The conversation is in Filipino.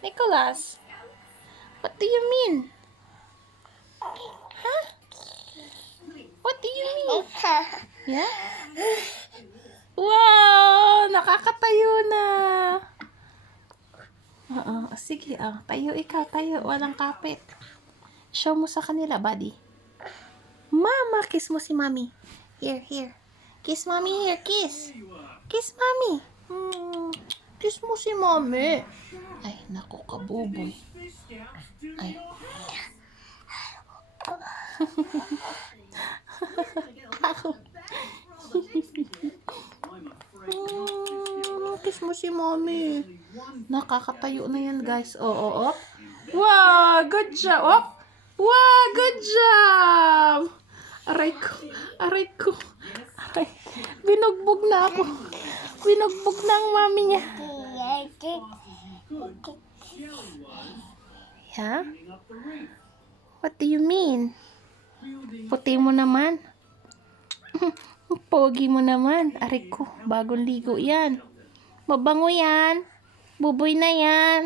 Nicholas, what do you mean? Huh? What do you mean? Yeah? Wow! Nakakatayo na! Oo, sige, tayo ikaw, tayo. Walang kapit. Show mo sa kanila, buddy. Mama, kiss mo si mommy. Here, here. Kiss mommy here, kiss. Kiss mommy. Kiss mo si mommy. Ay, naku, kabuboy. Ay. Kiss mo si mommy. Nakakatayo na yan, guys. Oo. Wow, good job. Oh. Wow, good job. Aray ko. Aray. Binugbog na ako. Binugbog na ang mami niya. Yeah? What do you mean? Puti mo naman. Pogi mo naman. Aray ko, bagong ligo yan. Mabango yan. Buboy na yan.